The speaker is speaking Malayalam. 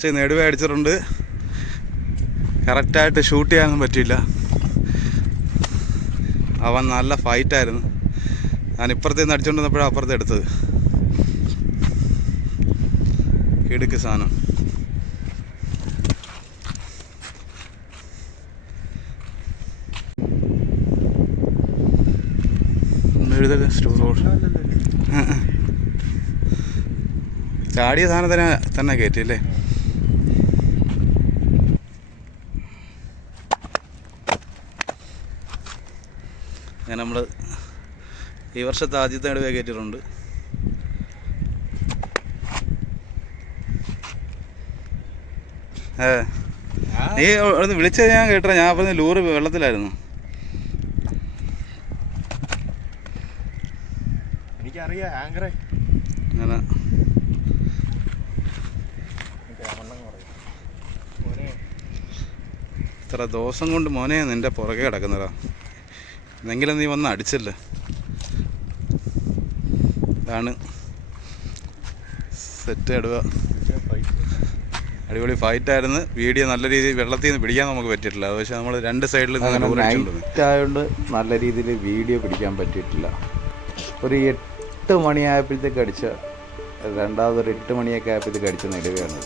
ഫസ്റ്റ് നെടുവ അടിച്ചിട്ടുണ്ട്. കറക്റ്റായിട്ട് ഷൂട്ട് ചെയ്യാനൊന്നും പറ്റിയില്ല. അവൻ നല്ല ഫൈറ്റായിരുന്നു. ഞാൻ ഇപ്പുറത്ത് നിന്ന് അടിച്ചുകൊണ്ട് വന്നപ്പോഴാണ് അപ്പുറത്ത് എടുത്തത്. കിടുക്ക് സാധനം. ചാടിയ സാധനത്തിനെ തന്നെ കയറ്റില്ലേ. അങ്ങനെ നമ്മൾ ഈ വർഷത്തെ ആദ്യത്തെ നെടുവ കയറ്റിയിട്ടുണ്ട്. നീ അവിടുന്ന് വിളിച്ചത് ഞാൻ കേട്ടോ. ഞാൻ പറഞ്ഞ ലൂറ് വെള്ളത്തിലായിരുന്നു. എനിക്കറിയാം ആങ്കറെ. അങ്ങനെ ഇത്ര ദിവസം കൊണ്ട് മോനെ നിൻ്റെ പുറകെ കിടക്കുന്നതാ. എന്നെങ്കിലും നീ വന്ന് അടിച്ചല്ലേ. ഇതാണ് സെറ്റ് നെടുവ. അടിപൊളി ഫൈറ്റായിരുന്നു. വീഡിയോ നല്ല രീതിയിൽ വെള്ളത്തിൽ നിന്ന് പിടിക്കാൻ നമുക്ക് പറ്റിയിട്ടില്ല. അത് പക്ഷേ നമ്മൾ രണ്ട് സൈഡിൽ ആയതുകൊണ്ട് നല്ല രീതിയിൽ വീഡിയോ പിടിക്കാൻ പറ്റിയിട്ടില്ല. ഒരു 8 മണിയായപ്പോഴത്തേക്ക് അടിച്ച, രണ്ടാമതൊരു 8 മണിയൊക്കെ ആയപ്പോഴത്തേക്ക് അടിച്ച നെടുവയാണ്.